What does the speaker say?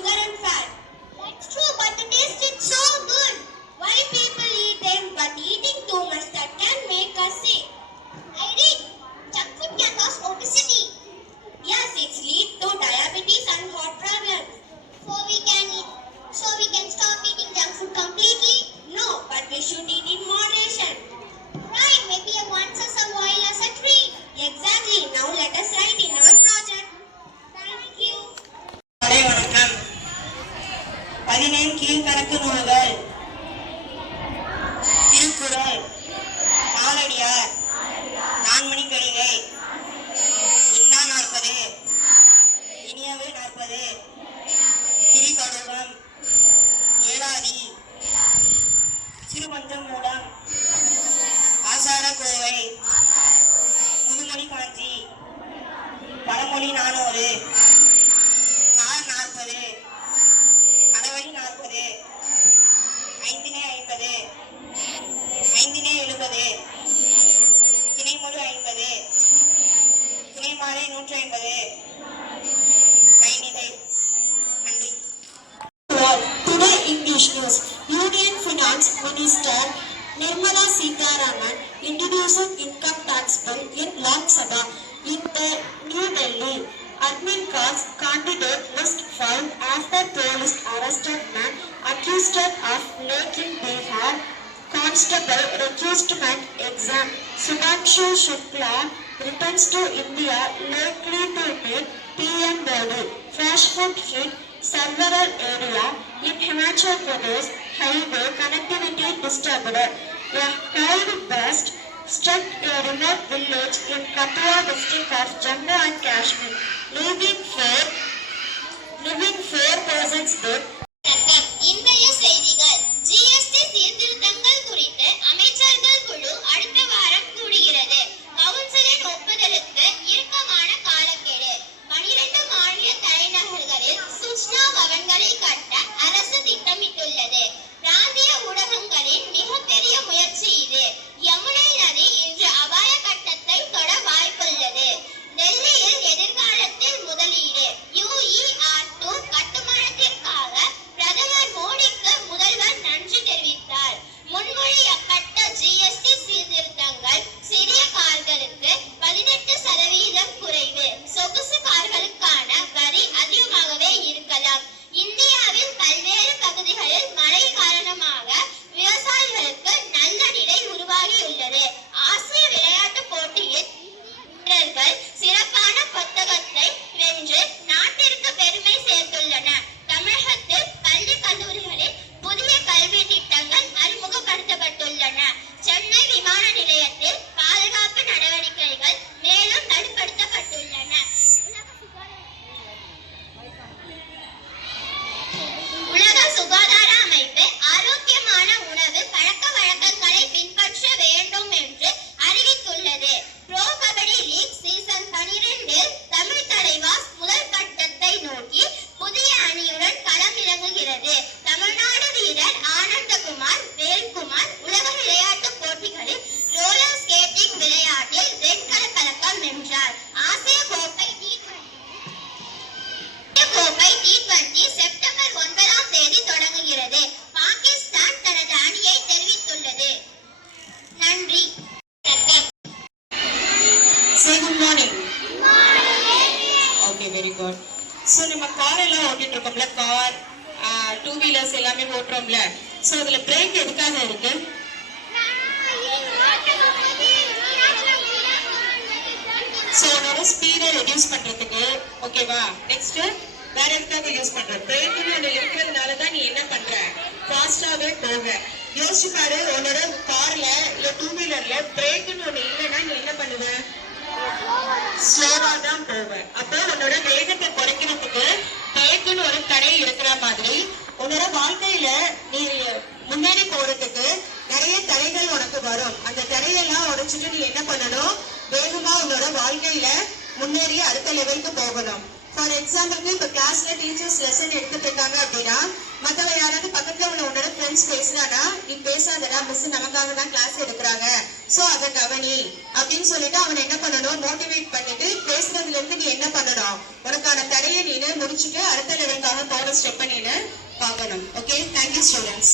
sugar and fat. That's true, but the taste is so good. Why people eat them, but eating too much that can make us sick. I read junk food can cause obesity. Yes, it leads to diabetes and heart problems. So we can stop eating junk food completely? No, but we should eat in moderation. Right, maybe once a while as a treat. Exactly. Now let us write in our project. Thank you. வணக்கம். 17 கீழ்கணக்கு நூல்கள். திருக்குறள், நாலடியார், நான்மணிக்கடிகை, இன்னா 40, இனியவை 40, திரிகடுகம், ஏலாதி, சிறுபஞ்சம் மூலம், ஆசாரக்கோவை, முதுமொழி காஞ்சி, பழமொழி 400, நார் 40, அடவழி 40, ஐந்தினை 50, ஐந்தினை 70, திணைமொழி 50, திணைமாலை 150, கைநிலை. நன்றி. Today English news. Union Finance Minister Nirmala Sitharaman introduced income tax bill in Lok Sabha in New Delhi. Admin cards candidate list found after police arrested man accused of making Bihar constable recruitment exam. Subhanshu Shukla returns to India likely to meet PM Modi. Flash flood hit several areas in Himachal Pradesh. Highway connectivity disturbed. A cloud burst struck a remote village in Kathua district of Jammu and Kashmir, leaving four persons dead. இன்றைய செய்திகள். GST சீர்திருத்தங்கள் குறித்து அமைச்சர்கள் குழு அடுத்த வாரம் கூடுகிறது. கவுன்சிலின் ஒப்புதலுக்கு இறுக்கமான காலக்கெடு. 12 மாநில தலைநகர்களில் சுஷ்மா பவன்களை கட்ட அரசு திட்டமிட்டுள்ளது. பிராந்திய ஊடகங்களின் மிகப்பெரிய முயற்சி இது. யமுனை நதி இன்று அபாய கட்டத்தை தொட வாய்ப்புள்ளது. டெல்லியில் எதிர்காலத்தில் முதலீடு. UER2 கட்டுமானத்திற்காக பிரதமர் மோடிக்கு முதல்வர் நன்றி தெரிவித்தார். முன்மொழியப்பட்ட ஜிஎஸ்டி சீர்திருத்தங்கள் சிறிய கார்களுக்கு 18% குறைவு, சொகுசு கார்களுக்கான வரி அதிகமாகவே இருக்கலாம். இந்தியாவில் பல்வேறு பகுதிகளில் மழை காரணமாக விவசாயிகளுக்கு நல்ல நிலை உருவாகியுள்ளது. ஆசிய விளையாட்டுப் போட்டியில் வீரர்கள் சிறப்பான பதக்கத்தை வென்று நாட்டிற்கு பெருமை சேர்த்துள்ளனர். தமிழகத்தில் பள்ளி கல்லூரிகளில் புதிய கல்வி திட்டங்கள் அறிமுகப்படுத்தப்பட்டுள்ளன. சென்னை விமான நிலையத்தில் பாதுகாப்பு நடவடிக்கைகள் மேலும் வலுப்படுத்தப்பட்டுள்ளன. உலக சுகாதார அமைப்பு ஆரோக்கியமான உணவு பழக்க வழக்கங்களை பின்பற்ற வேண்டும் என்று அறிவித்துள்ளது. Pro Kabaddi league season 12 Tamil Thalaivas முதல் கட்டத்தை நோக்கி புதிய அணியுடன் களமிறங்குகிறது. தமிழ்நாடு வீரர் ஆனந்தகுமார் வேல்குமார் உலக விளையாட்டுப் போட்டிகளில் ரோலர் ஸ்கேட்டிங் விளையாட்டில் வெண்கல பதக்கம் வென்றார். ஆசிய கோப்பை T20 செப்டம்பர் 9ஆம் தேதி தொடங்குகிறது. பாகிஸ்தான் தனது அணியை தெரிவித்துள்ளது. நன்றி. Say good morning. Okay, very good. So நம்ம கார் எல்லாம் ஓட்டிட்டு இருக்கோம்ல, கார், 2 வீலர்ஸ் எல்லாமே ஓட்டுறோம்ல. சோ அதுல பிரேக் எதுக்காக இருக்கு? சோ அதோட ஸ்பீடை ரெடியூஸ் பண்றதுக்கு. ஓகேவா? நெக்ஸ்ட் வேற எதுக்காக யூஸ் பண்ற? பிரேக்னு ஒண்ணு இருக்கிறதுனால தான் நீ என்ன பண்ற? ஃபாஸ்டாவே போக. யோசிச்சு பாரு, உன்னோட கார்ல இல்ல 2 வீலர்ல பிரேக்னு ஒண்ணு இல்லைன்னா நீ என்ன பண்ணுவ? ஸ்லோவா தான் போவ. அப்போ உன்னோட வேகத்தை குறைக்கிறதுக்கு பிரேக்னு ஒரு தடை இருக்கிற மாதிரி உன்னோட வாழ்க்கையில நீ முன்னேறி போறதுக்கு நிறைய தடைகள் உனக்கு வரும். அந்த தடையெல்லாம் உடைச்சிட்டு நீ என்ன பண்ணணும்? வேகமா உன்னோட வாழ்க்கையில முன்னேறி அடுத்த லெவலுக்கு போகணும். ஃபார் எக்ஸாம்பிள் எக்ஸாம்பிளுக்கு இப்ப கிளாஸ்ல டீச்சர்ஸ் லெசன் எடுத்துட்டு இருக்காங்க அப்படின்னா மத்தவங்க யாராவது பக்கத்துல உள்ள உன்னோட ஃப்ரெண்ட்ஸ் பேசுறானா நீ பேசாதடா மிஸ் நமக்காக தான் கிளாஸ் எடுக்கிறாங்க சோ அதை கவனி அப்படின்னு சொல்லிட்டு அவனை என்ன பண்ணணும் மோட்டிவேட் பண்ணிட்டு பேசுறதுல இருந்து நீ என்ன பண்ணணும் உனக்கான தடையை நீனு முடிச்சுட்டு அடுத்த லெவலுக்காக போற ஸ்டெப் நீனு பார்க்கணும் ஓகே தேங்க்யூ ஸ்டூடெண்ட்ஸ்